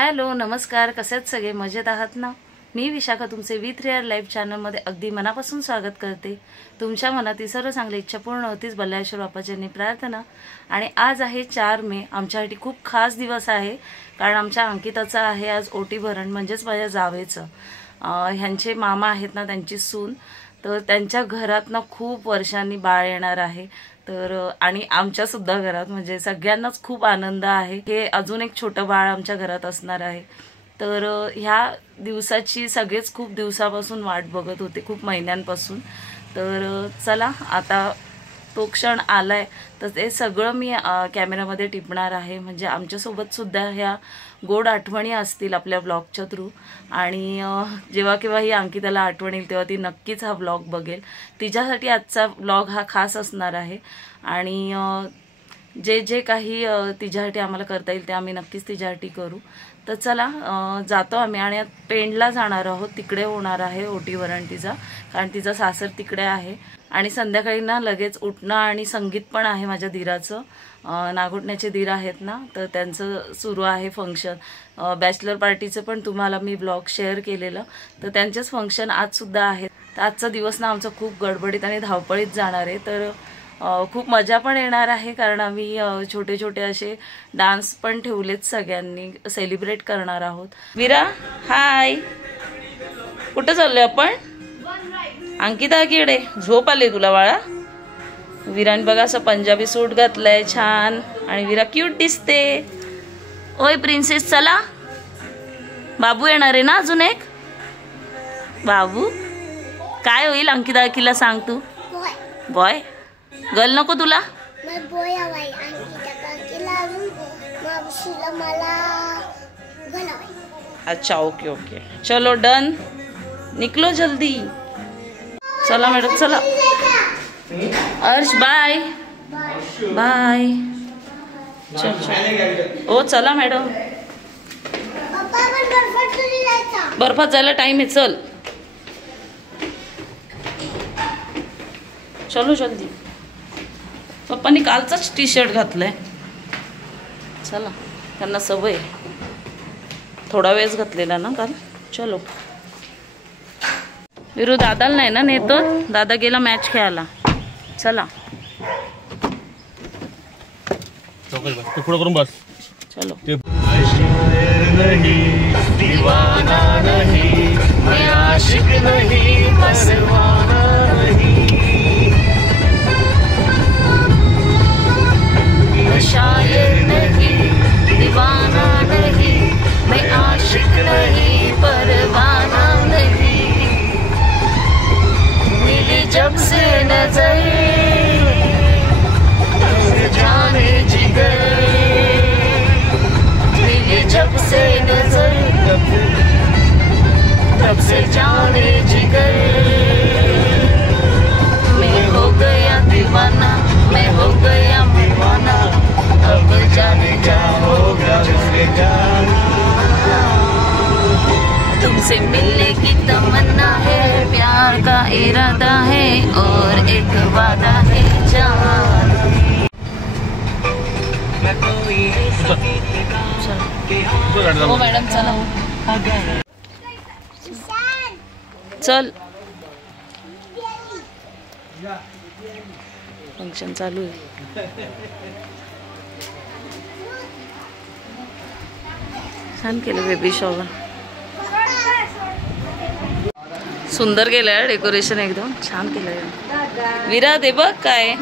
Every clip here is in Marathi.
हॅलो नमस्कार, कसे आहेत सगळे? मजेत आहात ना? मी विशाखा तुमचे विथ रिअल लाईफ चॅनलमध्ये अगदी मनापासून स्वागत करते। तुमच्या मनातील सर्व चांगली इच्छा पूर्ण होतीच बल्लाळेश्वर बाप्पाची प्रार्थना। आणि आज आहे 4 मे, आमच्यासाठी खूप खास दिवस आहे, कारण आमच्या अंकिताचा आहे आज ओटी भरण, म्हणजेच माझ्या जावेचं ह्यांचे मामा आहेत ना, त्यांची सून, तर त्यांच्या घरात ना खूप वर्षांनी बाळ येणार आहे। तर आणि आमच्या सुद्धा घरात म्हणजे सगळ्यांनाच खूप आनंद आहे की अजून एक छोटं बाळ आमच्या घरात असणार आहे। तर ह्या दिवसाची सगळेच खूप दिवसापासून वाट बघत होते, खूप महिन्यांपासून। तर चला आता तो क्षण आलाय, तर ते सगळं मी कॅमेरामध्ये टिपणार आहे, म्हणजे आमच्यासोबत सुद्धा ह्या गोड आठवणी असतील आपल्या ब्लॉगच्या थ्रू। आणि जेव्हा केव्हा ही अंकिताला आठवण येईल तेव्हा ती नक्कीच हा ब्लॉग बघेल। तिच्यासाठी आजचा ब्लॉग हा खास असणार आहे आणि जे जे काही तिच्यासाठी आम्हाला करता येईल ते आम्ही नक्कीच तिच्यासाठी करू। तर चला जातो आम्ही आणि पेंडला जाणार आहोत, तिकडे होणार आहे ओटी भरण तिचा, कारण तिचा सासर तिकडे आहे। आणि संध्याकाळी ना लगेच उठणं आणि संगीत पण आहे माझ्या धीराचं, नागोठण्याचे धीर आहेत ना, तर त्यांचं सुरू आहे फंक्शन। बॅचलर पार्टीचं पण तुम्हाला मी ब्लॉग शेअर केलेलं, तर त्यांचेच फंक्शन आज सुद्धा आहे। तर आजचा दिवस ना आमचा खूप गडबडीत आणि धावपळीत जाणार आहे, तर खूप मजा पण येणार आहे, कारण आम्ही छोटे छोटे असे डान्स पण ठेवलेत, सगळ्यांनी सेलिब्रेट करणार आहोत। वीरा हाय, कुठं चाललोय आपण? अंकिता किडे झोप आले तुला बाळा? वीराने बघा असं पंजाबी सूट घातलंय छान, आणि वीरा क्यूट दिसते। ओय प्रिन्सेस, चला बाबू येणार आहे ना अजून एक बाबू। काय होईल अंकिता अकीला सांग तू? बॉय गर्ल नको तुला? अच्छा ओके ओके, चलो डन, निकलो जल्दी। चला मॅडम चला। अर्श बाय बाय, चल चल ओ चला मॅडम, बर्फात जायला टाइम आहे, चल चलो जल्दी। पप्पांनी कालचाच टी शर्ट घातलाय, चला त्यांना सवय, थोडा वेळच घातलेला ना काल। चलो विरू दादाला नाही ना नेतो, दादा गेला मॅच खेळायला, चला पुढे करून बस, चलो। दीवाना नहीं, मैं आशिक नहीं, मस्ताना नहीं, मैं शायर नहीं, दीवाना नहीं, मैं आशिक नहीं, परवाना नहीं, मिली जब से नजर जाने जिगर, मिली जब से नजर तब से जाने जिगर, मैं हो गया दीवाना, मैं हो गया दीवाना, अब जाने क्या होगा मुझे जाना। तुमसे मिलने की तमन्ना है, प्यार का इरादा है, और एक वादा है जान। हो मॅडम चला, चल फंक्शन चालू आहे। छान केलं बेबी शॉवर, सुंदर केलंय डेकोरेशन, एकदम छान केलंय। विरा दे बघ काय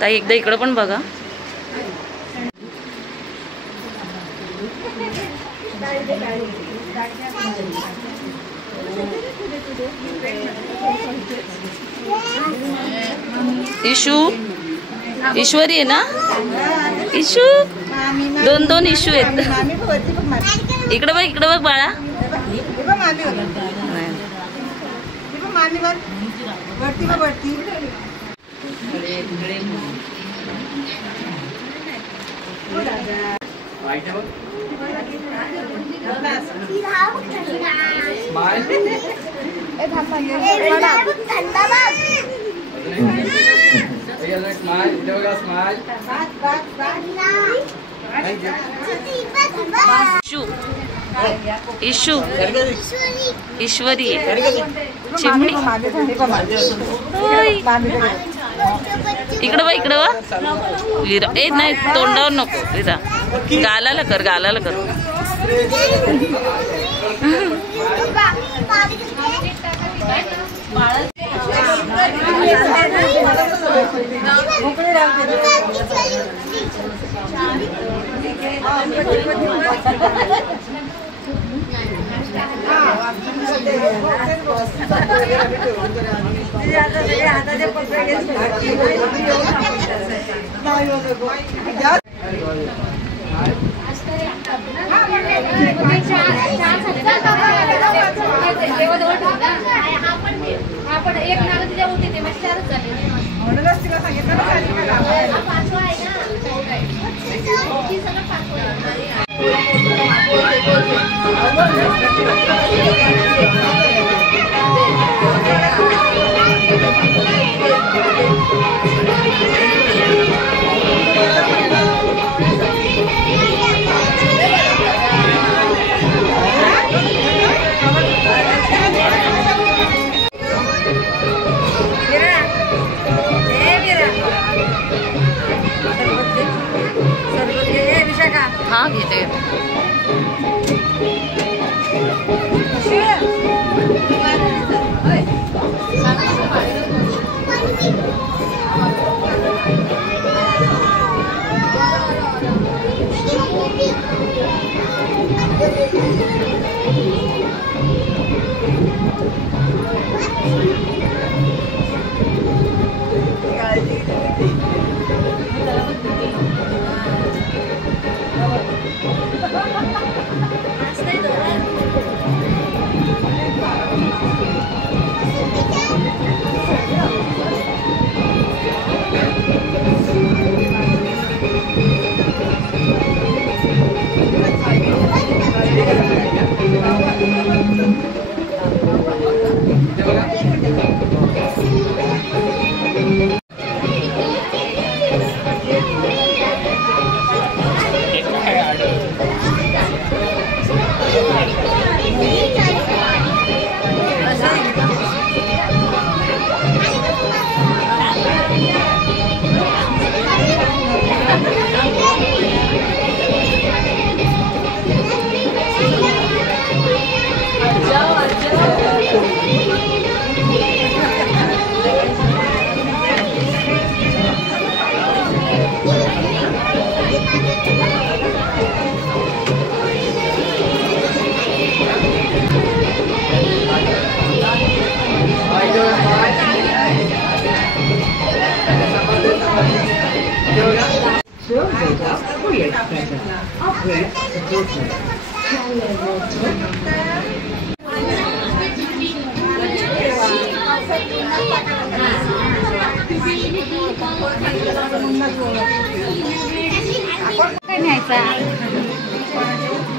ताई, एकदा इकडं पण बघा। इशू ईश्वरी आहे ना? इशू दोन इशू आहेत. इकडे बघ बाळा. इशू ईश्वरी चिमणी. इकडं बघ विरा. ए नाही, तोंडावर नको विरा. गालाला कर. एक नाव तिच्या होती ते मग 4च झाले म्हणूनच तिला सांगितलं ना पाचवा आहे ना ती सगळं पाचवा हाँ घेते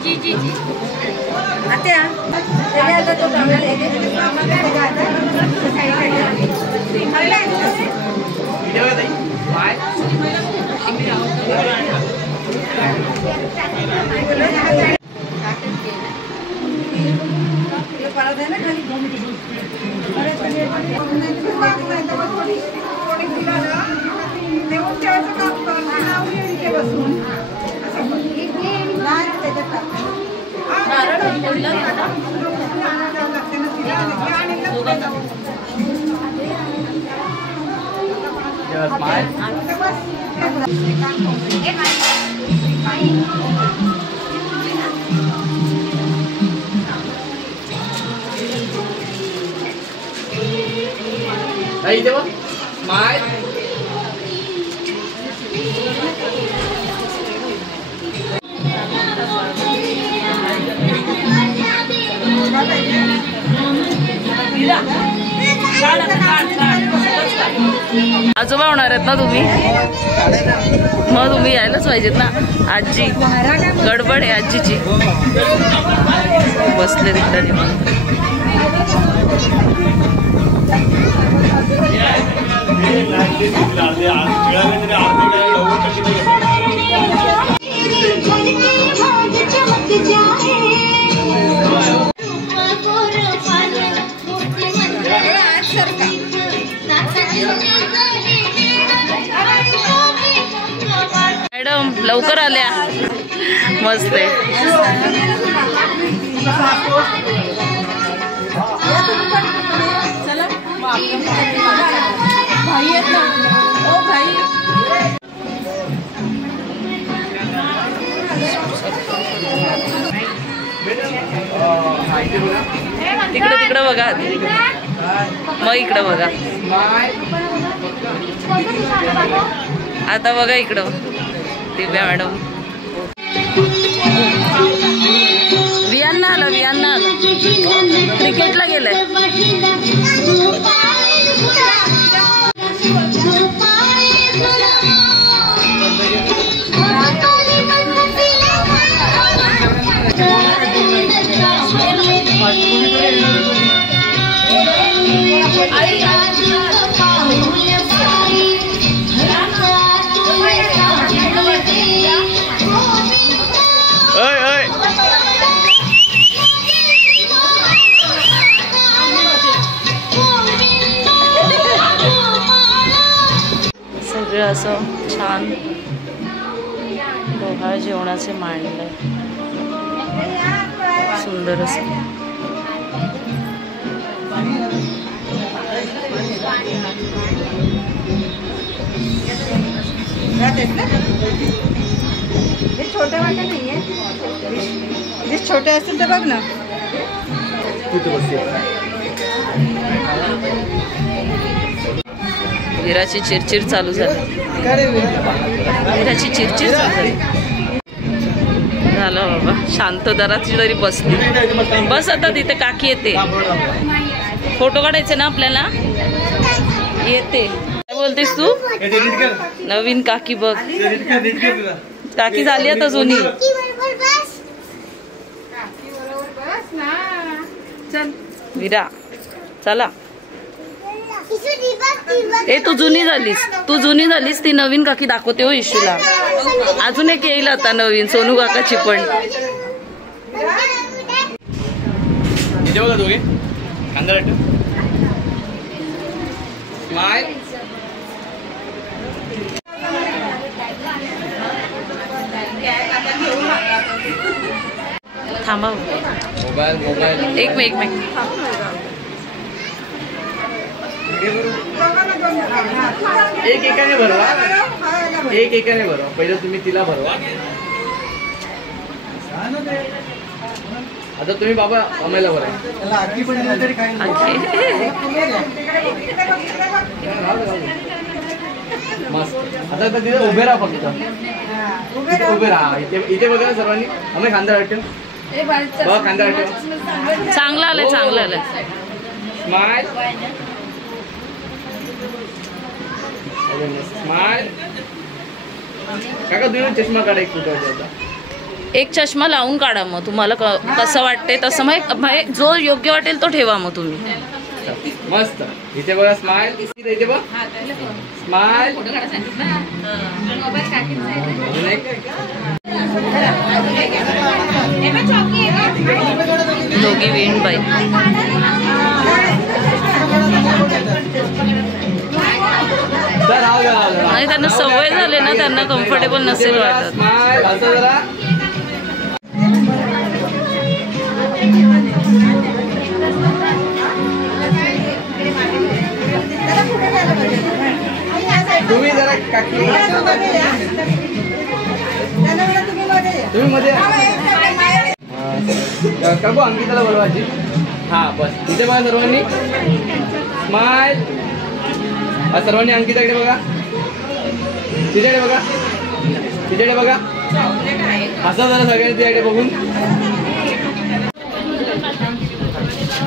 जी जी जी इथे बघ स्माइल. आजोबा होणार आहेत ना तुम्ही? मग तुम्ही यायलाच पाहिजेत ना. आजी गडबड आहे आजीची. बसले तिकडे निवांत. मॅडम लवकर आल्या. मस्त आहे. तिकडे तिकडे बघा. मग इकडं बघा. आता बघा इकडं दिव्या मॅडम. वियांना आलं. वियांना आलं. क्रिकेटला गेलंय. सगळं असं छान डोहाळ जेवणाचे मांडलंय. सुंदर असं. छोटे वाटे नाहीये. छोटे असतील तर बघ ना. विराची चिरचिर चालू झाली. विराची चिरचिर चालू झाली. झालं बाबा शांत जराची तरी बसली. बस आता तिथे काकी येते. फोटो काढायचे ना आपल्याला. येते. काय बोलतेस तू? नवीन काकी बघ. काकी झाली आता जुनी. विरा चला. ए तू जुनी झालीस. तू जुनी झालीस. ती नवीन काकी दाखवते हो इशूला. अजून एक येईल आता नवीन सोनू काकाची पण. बघा दोघे कांदा स्माइल. थांबा. Mobile mobile. एक मिनिट. एक एकाने भरवा. एक एकाने भरवा. पहिलं तुम्ही तिला भरवा. आता तुम्ही बाबा आम्हाला भरा. मस्त. आता तिथे उभे राहा फक्त. उभे राहा. इथे बघा सर्वांनी. आम्ही कांदा वाटतो. बघा कांदा वाटतो. चांगलं आलंय. चांगलं आलंय. स्माइल. स्माइल. काका तुम्ही चष्मा काढा. एक कुठं एक चष्मा लावून काढा. मग तुम्हाला कसं वाटतंय तसं मग जो योग्य वाटेल तो ठेवा मग तुम्ही. मस्त. इथे बघा स्माइल. इथे बघ स्माइल. दोघी वेणबाई. नाही त्यांना सवय झाली ना. त्यांना कम्फर्टेबल नसेल वाटत. तुम्ही जरा तुम्ही मध्ये काकू अंकिताला बोलवायची. हा बस. इथे बघा सर्वांनी. स्माइल. सर्वांनी अंकिताकडे बघा, तिच्याकडे बघा, तिच्याकडे बघा. असा जरा सगळ्यांनी तिच्याकडे बघून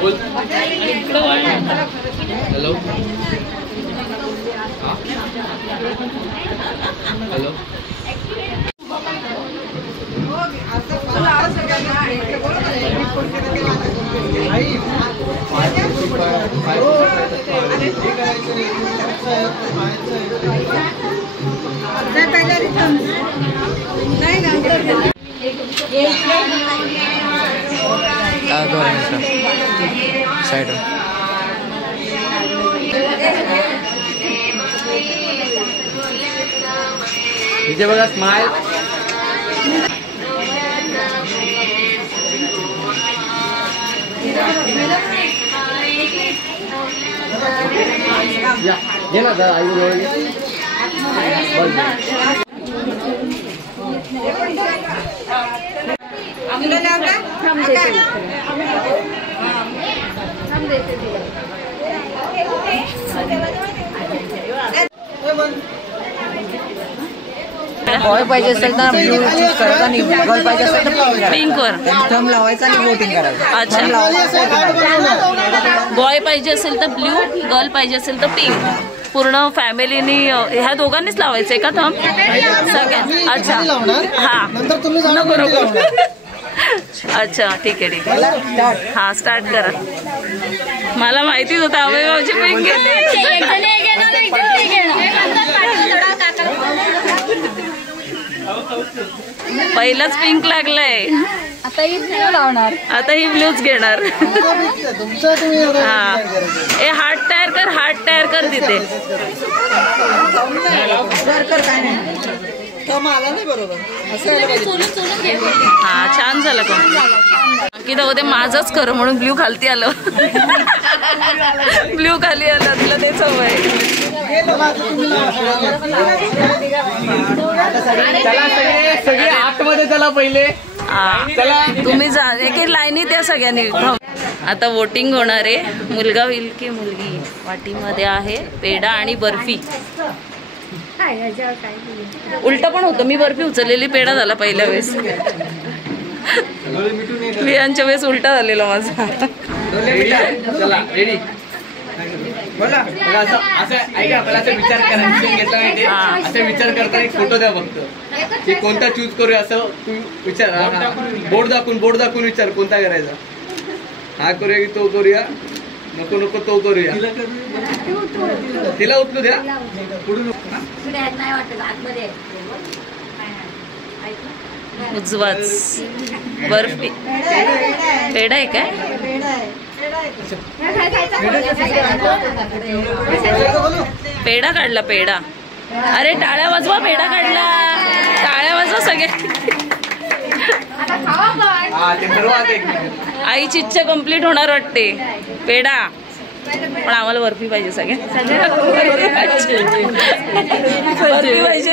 बोल. Hello hello. साइड इथे बघा स्माइल. या घे ना आई जवळ घे. बॉय पाहिजे असेल तर ब्लू चूज करायचा आणि गर्ल पाहिजे असेल तर पिंक वर थंब लावायचा आणि वोटिंग करायचं. अच्छा. बॉय पाहिजे असेल तर ब्ल्यू, गर्ल पाहिजे असेल तर पिंक. पूर्ण फॅमिलीनी ह्या दोघांनीच लावायचंय का थंब सगळ्या? अच्छा हा बरोबर. अच्छा ठीक आहे ठीक आहे. हा स्टार्ट करा. मला माहितीच होतं अवयवाची पिंक घेते. पहिलाच पिंक लागलाय. आता ही ब्ल्यू लावणार. आता ही ब्ल्यूच घेणार. हा ए हार्ट तयार कर, हार्ट तयार कर तिथे. हा छान झालं का की ते माझंच खरं म्हणून ब्ल्यू खालती आलं. ब्ल्यू खाली आलं तुला ते सवय. चला सगळे आतमध्ये चला पहिले. चला तुम्ही जा एक एक लाईनी त्या सगळ्यांनी. आता वोटिंग होणार आहे. मुलगा होईल की मुलगी. वाटीमध्ये आहे पेढा आणि बर्फी. उलट पण होतं. मी बर्फी उचललेली, पेढा झाला पहिल्या वेळेस. बियांच्या वेळेस उलटा झालेला माझा. चला रेडी बोला. असं ऐका आपल्याला असं विचार करायचा घेतला माहिती. असं विचार करताना एक फोटो द्या फक्त की कोणता चूज करूया असं तू विचार. बोर्ड दाखवून विचार कोणता करायचा. हा करूया की तो करूया. नको नको तो करूया. तिला उचलू द्या. उजवाच बर्फी. पेढा आहे काय? पेढा काढला पेढा. अरे टाळ्या वाजवा. पेढा काढला. टाळ्या वाजवा सगळे. आईची इच्छा कंप्लीट होणार वाटते. पेढा पण आम्हाला बर्फी पाहिजे. सगळ्या बर्फी पाहिजे.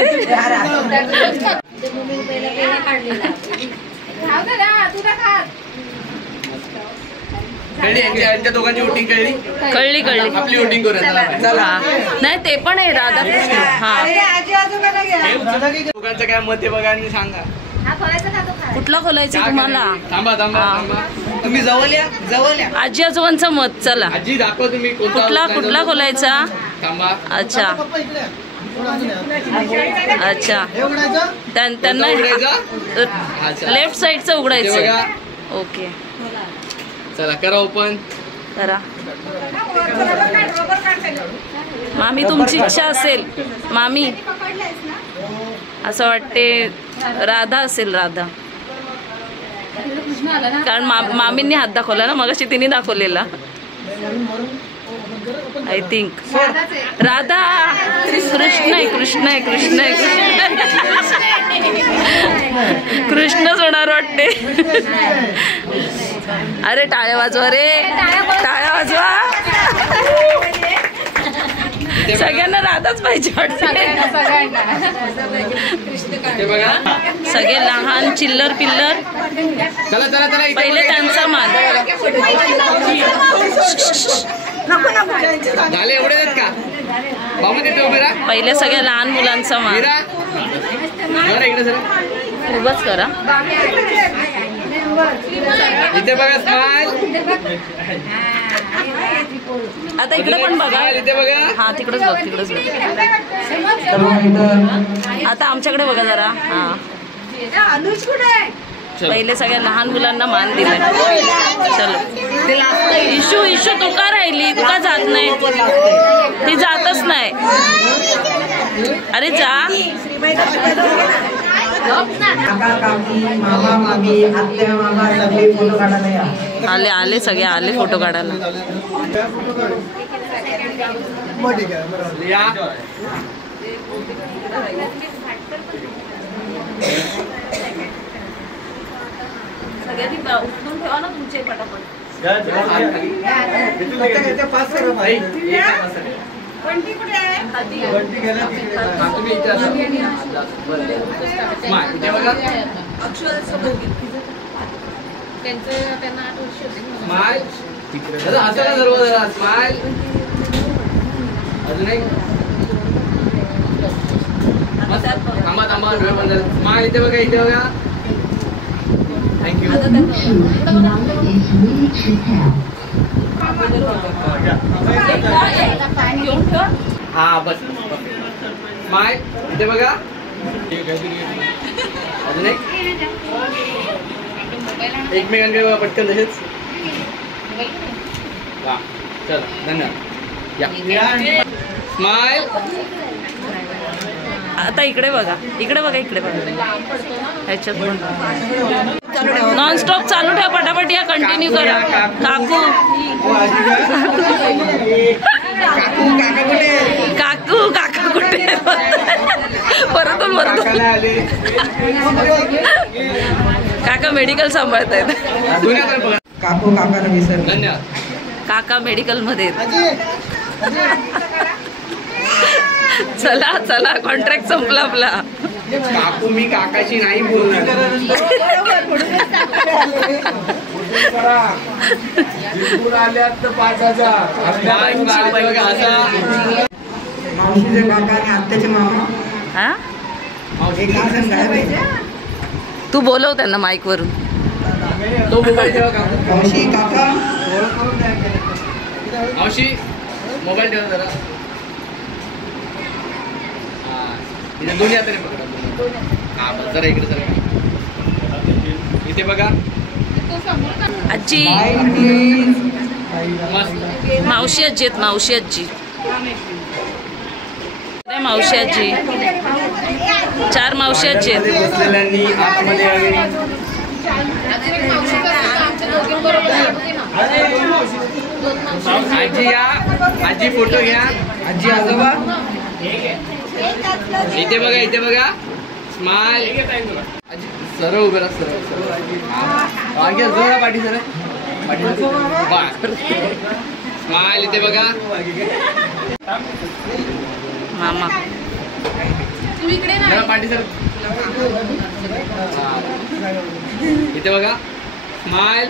यांच्या दोघांची वोटिंग कळली. कळली आपली वोटिंग करूया. चला. नाही ते पण आहे राधाकृष्ण. हा दोघांचं काय मत आहे बघा आणि सांगा. कुठला खोलायचं तुम्हाला? थांबा तुम्ही जवळ या. आजी आजोबांचं मत. चला आजी दाखवा तुम्ही कुठला खोलायचा. थांबा. अच्छा अच्छा त्यांना लेफ्ट साईडचं उघडायचं. ओके चला करा ओपन करा. मामी तुमची इच्छा असेल. मामी असं वाटते राधा असेल. राधा कारण मामींनी हात दाखवला ना मगाशी. तिने दाखवलेला आय थिंक. राधा कृष्ण आहे. कृष्णच होणार वाटते. अरे टाळ्या वाजवा रे. टाळ्या वाजवा. सगळ्यांना राधाच पाहिजे वाटते. सगळे लहान चिल्लर पिल्लर. पहिले त्यांचा मान. झाले एवढे आहेत का? बाबू तिथे उभी राहा. पहिले सगळ्या लहान मुलांचा मान. मीरा जरा इकडे सर. उभंच करा. इथे बघा स्माइल. आता इकडे पण बघा. इथे बघा. हा तिकडेच बघ तिकडेच बघ. आता आमच्याकडे बघा जरा. हा पहिले सगळ्या लहान मुलांना मान दिलाय. चलो इशू इशू तू का राहिली? तू का जात नाही? ती जातच नाही. अरे जा. आले आले सगळे आले फोटो काढायला. सगळ्यांनी उचलून ठेवा ना तुमचे पटापट. थांबा थांबा स्माइल. इथे बघा इथे बघा. थँक्यू. हा बस स्माइल. इथे बघा. अजून एकमेकांकडे बघा पटकन तसेच. वा चला धन्यवाद. या स्माइल. आता इकडे बघा इकडे बघा इकडे बघा. ह्याच्यात नॉनस्टॉप चालू ठेवा पटापट. या कंटिन्यू करा. काकू काकू काका कुठे? परत परत काका मेडिकल सांभाळतायत. काकू काकाला विसर. धन्यवाद. काका मेडिकल मध्ये. चला चला कॉन्ट्रॅक्ट संपला आपला. काकू मी काकाशी नाही बोलणार. मावशीचे काका आणि आत्याचे मामा. हा तू बोलव त्यांना माईक वरून. तो मोबाईल ठेवा काकू. मावशी काका मावशी मोबाईल ठेवा जरा. इथे दोन्ही हाताने पकडा. हा बस जरा इकडे जरा. इथे बघा. आजी मस्त. मावशी आजी आहेत. मावशी आजी. अरे मावशी आजी. 4 मावशी आजी आहेत. बसलेल्यांनी आतमध्ये वगैरे. आजी या. आजी फोटो घ्या. आजी आजोबा. इथे बघा इथे बघा. स्माइल. सरळ उभे राहा. सरळ जोरा पाठी सर. स्माइल. इथे बघा. मामा जरा पाठी सर. इथे बघा. स्माइल.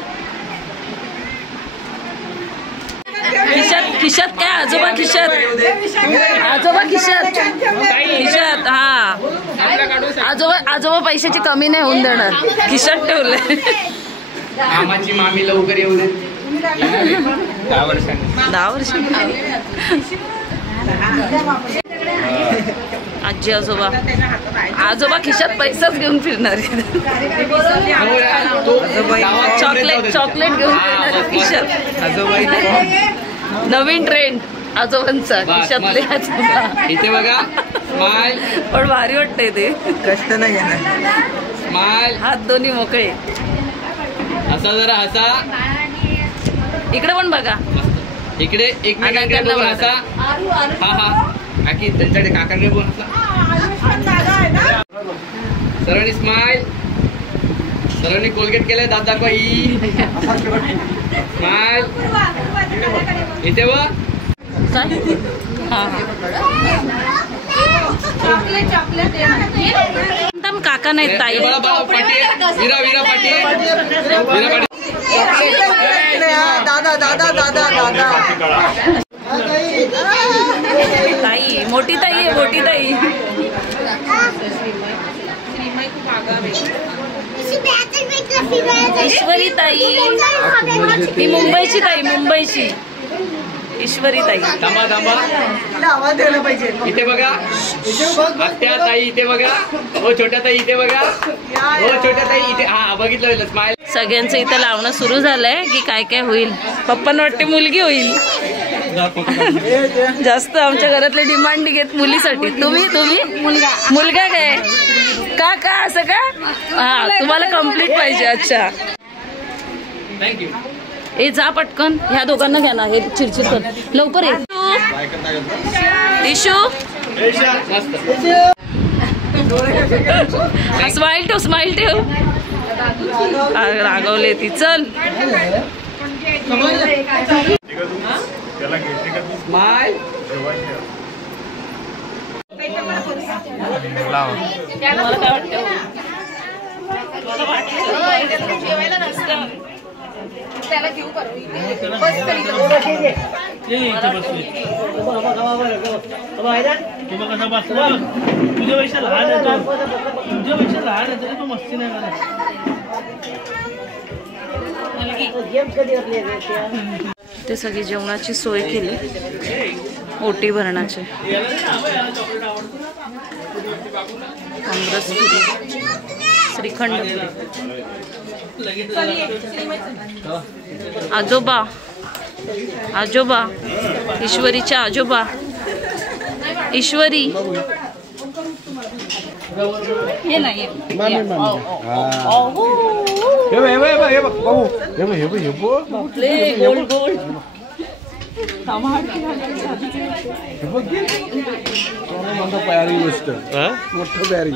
खिशात खिशात काय? आजोबा खिशात. आजोबा खिशात खिशात. हा आजोबा आजोबा पैशाची कमी नाही होऊन देणार. खिशात ठेवले. मामाची मामी लवकर येऊ दे. 10 वर्षांनी. 10 वर्ष. आजी आजोबा. आजोबा खिशात पैसाच घेऊन फिरणार. चॉकलेट चॉकलेट घेऊन फिरणार खिशात. नवीन ट्रेंड आजोबांचा. खिशातले आजोबा. इथे बघा. स्माइल. पण भारी वाटतंय ते. कष्ट नाही घेणार. स्माइल. हात दोन्ही मोकळे. हसा जरा हसा. इकडे पण बघा. इकडे एकमेकांकडे बघून हसा. हा हा काकी त्यांच्याकडे काकांकडे बघून हसा. सर्वांनी स्माइल. सर्वांनी कोलगेट केलंय. दात दाखवा. स्माइल. इथे व काय? हा हा काका नाही ताई. विरा विरा पाटी. विरा पाटी. दादा दादा दादा दादा ताई मोठी ताई आहे, मोठी ताई. ईश्वरी ताई ही मुंबईची ताई, मुंबईची ईश्वरी ताई. थांबा थांबा, आवाज द्यायला पाहिजे. इथे बघा आत्या ताई, इथे बघा. हो छोट्या ताई इथे बघा. हो छोट्या ताई इथे. हा बघितलं स्माइल. सगळ्यांचं इथं लावणं सुरू झालंय की काय काय होईल. पप्पांना वाटते मुलगी होईल. जास्त आमच्या घरातले डिमांड घेत मुलीसाठी. तुम्ही मुलगा काय का असं का? हा तुम्हाला कम्प्लीट पाहिजे. अच्छा थँक्यू. ए जा पटकन, ह्या दोघांना घ्या ना, हे चिडचिड कर लवकर. ये इशू स्माइल ठेव, स्माइल ठेव. रागवले ती. चल स्माइल. मला काय वाटतं? त्याला घेऊ करू तुझ्यापेक्षा लहान आहे, तुझ्यापेक्षा लहान आहे तरी तू मस्ती नाही करत. ते सगळी जेवणाची सोय केली. ओटी भरणाचे आमरसपुरी, श्रीखंड. आजोबा आजोबा ईश्वरीच्या आजोबा. ईश्वरी हे नाही गोल गोल. तयारी गोष्ट मोठं तयारी.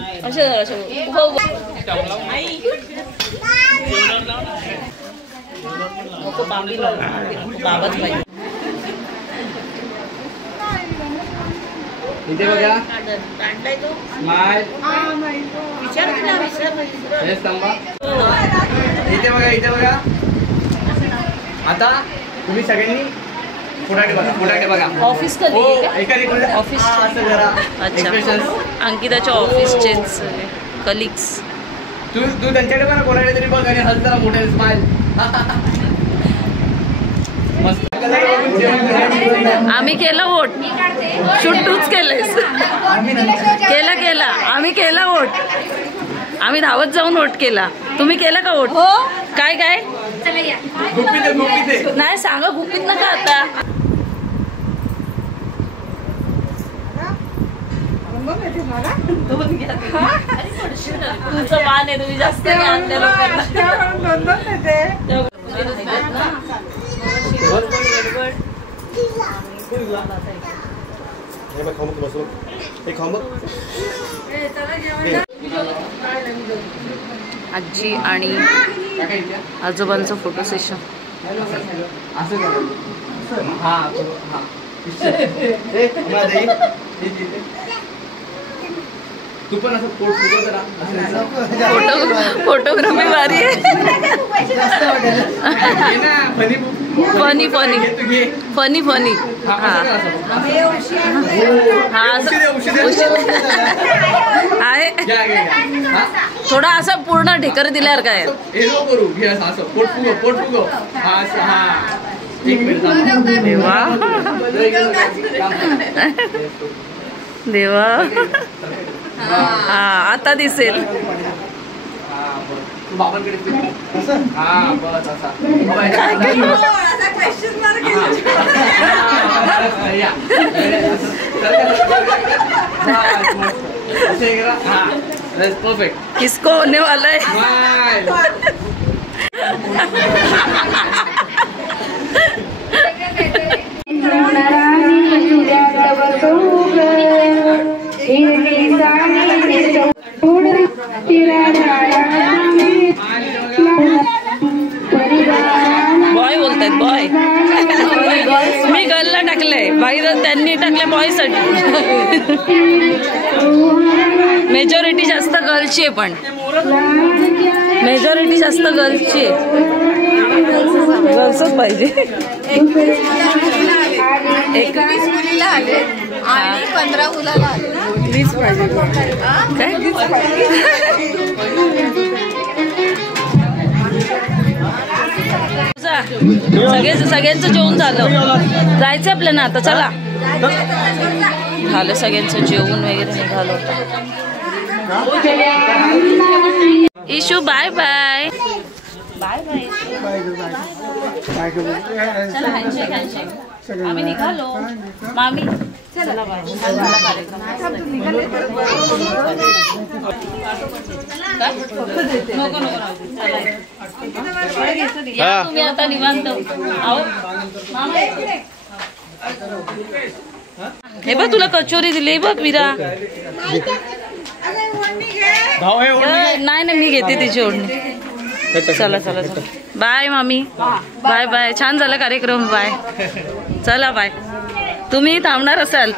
बाबाच पाहिजे. इथे बघा स्माइल. इथे बघा, इथे बघा. आता तुम्ही सगळ्यांनी पुढाकडे बघा, पुढाकडे बघा. ऑफिस कधी ऑफिस. अच्छा अंकिताच्या ऑफिसचे कलिग्स. तू त्यांच्याकडे बघा, कोणाकडे तरी बघ आणि हस जरा मोठे. स्माइल. आम्ही केलं वोट. शूट तूच केलेस. केला आम्ही केला वोट. आम्ही धावत जाऊन वोट केला. तुम्ही केलं का वोट? हो. काय नाही सांगा. गुपित नका आता. तुमचं मान आहे, तुम्ही जास्त आणल्या लोकांना. आजी आणि आजोबांचं फोटो सेशन. तू पण असं पोट फुगव जरा. फोटोग्राफी भारी आहे. Funny funny funny funny. आहे थोडा असं पूर्ण ढेकर दिल्यावर काय करू. घे असं पोट फुगव, पोट फुगव. हा एक मिनिट. देवा देवा. हा आता दिसेल. बाबांकडे. हा बस असा. परफेक्ट. किसको होने वाला है? बॉय बोलतायत. बॉय मी गर्लला टाकलंय. बाई त्यांनी टाकलंय बॉयसाठी. मेजॉरिटी जास्त गर्ल्सची आहे, पण मेजॉरिटी जास्त गर्ल्सची आहे. गर्ल्सच पाहिजे. एक मुलीला आले. आणि 15 मुलाला आले. 20 पाहिजे काय सगळ्यांचं जेवण झालं, जायचं आपल्याला आता. चला झालं सगळ्यांचं जेवण वगैरे, निघालो. Ishu bye bye. Bye bye. चला हँडशेक. आम्ही निघालो. मामी चला बाय. झाला कार्यक्रम. नको या तुम्ही आता निवांत. हे बघ तुला कचोरी दिली बघ विरा. नाही नाही मी घेते तिची ओढणी. चला चला चला बाय मामी. Bye bye. छान झाला कार्यक्रम. बाय. चला बाय. तुम्ही थांबणार असाल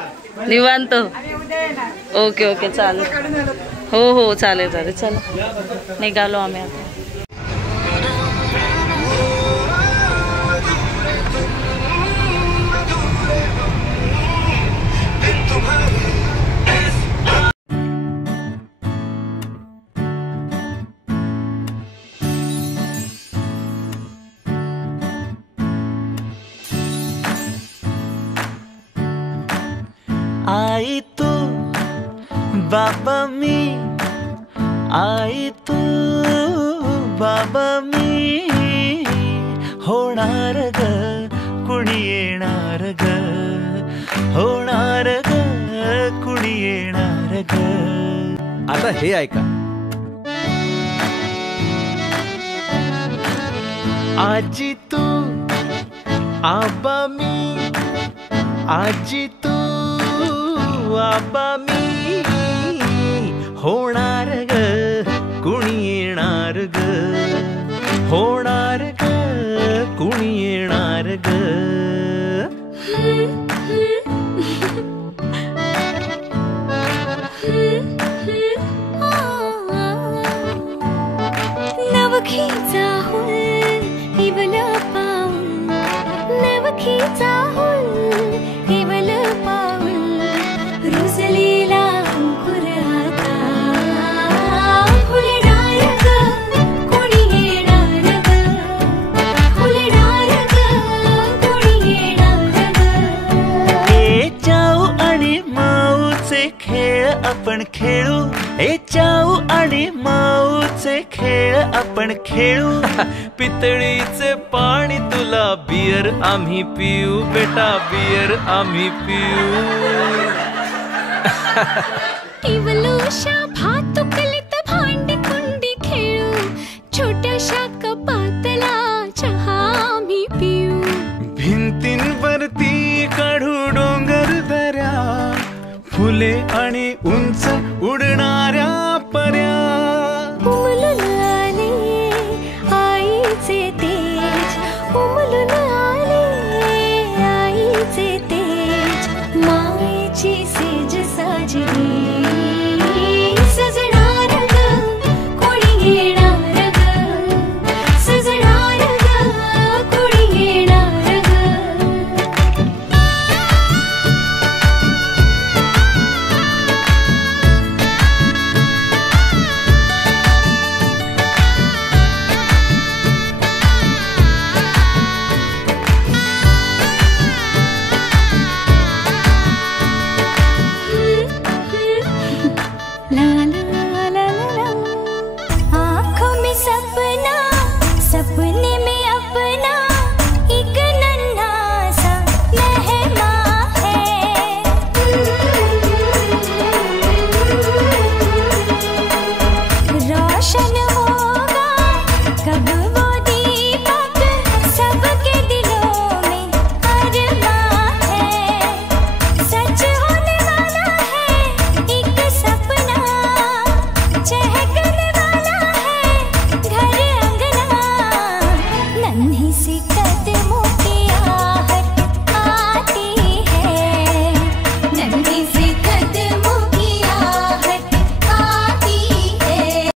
निवांत. ओके ओके चालेल. हो हो चालेल चालेल. चला निघालो आम्ही आता. आई तू बाबा मी, आई तू बाबा मी, होणार ग कुणी येणार ग, होणार ग कुणी येणार ग. आता हे ऐका. आजी तू आबा मी, आजी तू आबा मी, होणार ग कुणी येणार ग, होणार ग कुणी येणार ग. नवखीचा हुल इवल पाऊल, नवखीचा हुल इवल पाऊल, रुसलेला अंकुर आता फुलणार ग कोणी येणार ग, फुलणार ग कोणी येणार ग. ए चाऊ आणि माऊचे खेळ आपण खेळू, ए चाऊ आणि माऊचे खेळ आपण खेळू. पितळीचे पाणी तुला बियर आम्ही पिऊ, बेटा बियर आम्ही पिऊ. इवलूशा भातुकलीत भांडी कुंडी खेळू, छोट्याशा कपातला चहा आम्ही पिऊ. भिंतींवरती काढू डोंगर दऱ्या, फुले आणि उंच उडणार